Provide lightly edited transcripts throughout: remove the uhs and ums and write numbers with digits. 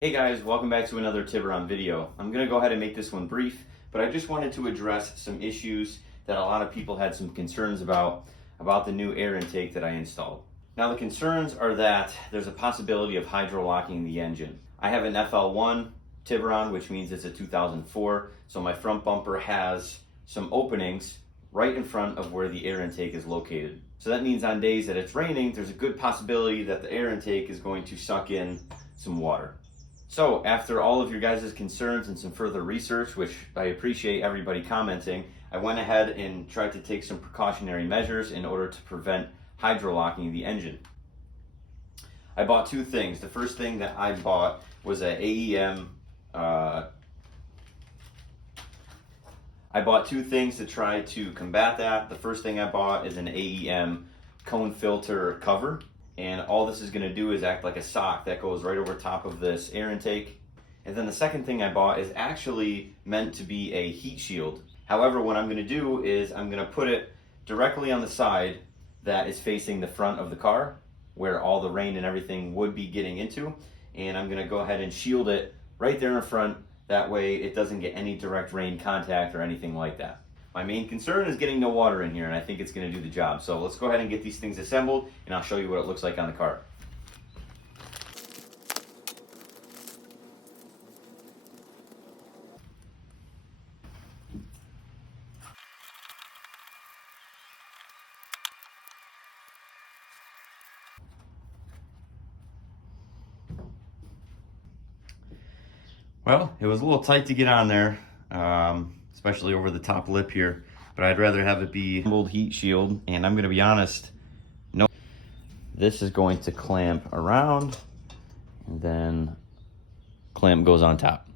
Hey guys, welcome back to another Tiburon video. I'm going to go ahead and make this one brief, but I just wanted to address some issues that a lot of people had some concerns about the new air intake that I installed. Now the concerns are that there's a possibility of hydrolocking the engine. I have an FL1 Tiburon, which means it's a 2004, so my front bumper has some openings right in front of where the air intake is located. So that means on days that it's raining, there's a good possibility that the air intake is going to suck in some water. So after all of your guys' concerns and some further research, which I appreciate everybody commenting, I went ahead and tried to take some precautionary measures in order to prevent hydrolocking the engine. I bought two things. The first thing that I bought was an AEM. I bought two things to try to combat that. The first thing I bought is an AEM cone filter cover. And all this is going to do is act like a sock that goes right over top of this air intake. And then the second thing I bought is actually meant to be a heat shield. However, what I'm going to do is I'm going to put it directly on the side that is facing the front of the car, where all the rain and everything would be getting into. And I'm going to go ahead and shield it right there in front. That way it doesn't get any direct rain contact or anything like that. My main concern is getting no water in here, and I think it's going to do the job. So let's go ahead and get these things assembled, and I'll show you what it looks like on the car. Well, it was a little tight to get on there, especially over the top lip here, but I'd rather have it be an old heat shield. And I'm going to be honest, no, this is going to clamp around and then clamp goes on top.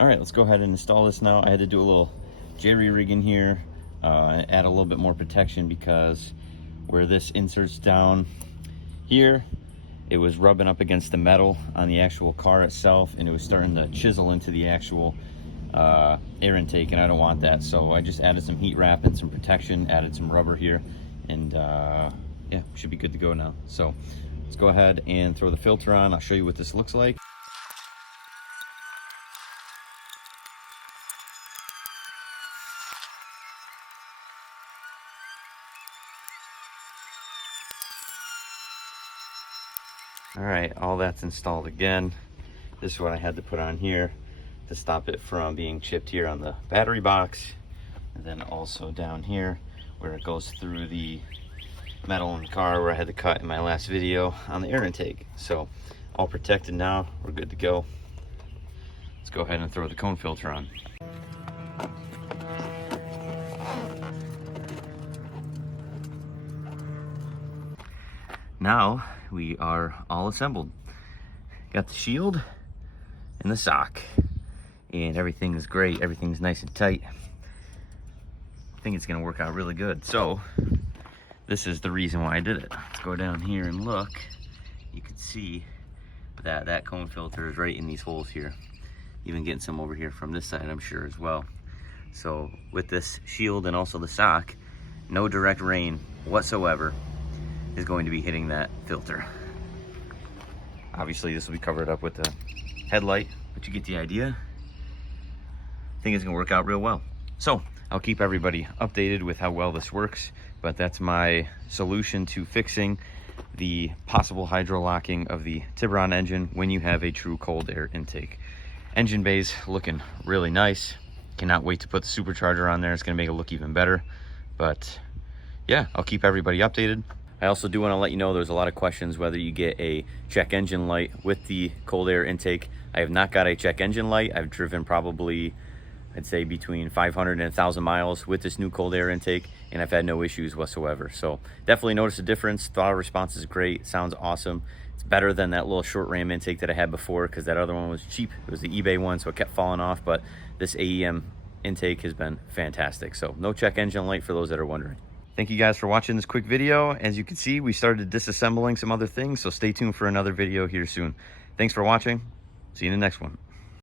All right, let's go ahead and install this now. I had to do a little jerry rig in here, add a little bit more protection, because where this inserts down here, it was rubbing up against the metal on the actual car itself, and it was starting to chisel into the actual air intake, and I don't want that. So I just added some heat wrap and some protection, added some rubber here, and yeah, should be good to go now. So let's go ahead and throw the filter on. I'll show you what this looks like. All right, all that's installed again. This is what I had to put on here to stop it from being chipped here on the battery box, and then also down here where it goes through the metal in the car where I had to cut in my last video on the air intake. So all protected now, we're good to go. Let's go ahead and throw the cone filter on. Now we are all assembled. Got the shield and the sock, and everything is great. Everything's nice and tight. I think it's gonna work out really good. So this is the reason why I did it. Let's go down here and look. You can see that that cone filter is right in these holes here. Even getting some over here from this side, I'm sure, as well. So with this shield and also the sock, no direct rain whatsoever is going to be hitting that filter. Obviously this will be covered up with the headlight, but you get the idea. I think it's gonna work out real well. So I'll keep everybody updated with how well this works, but that's my solution to fixing the possible hydrolocking of the Tiburon engine when you have a true cold air intake. Engine bay's looking really nice. Cannot wait to put the supercharger on there. It's gonna make it look even better. But yeah, I'll keep everybody updated. I also do want to let you know there's a lot of questions whether you get a check engine light with the cold air intake. I have not got a check engine light. I've driven probably, I'd say, between 500 and 1,000 miles with this new cold air intake, and I've had no issues whatsoever. So definitely notice a difference. Throttle response is great. It sounds awesome. It's better than that little short ram intake that I had before, because that other one was cheap. It was the eBay one, so it kept falling off. But this AEM intake has been fantastic. So no check engine light for those that are wondering. Thank you guys for watching this quick video. As you can see, we started disassembling some other things, so stay tuned for another video here soon. Thanks for watching. See you in the next one.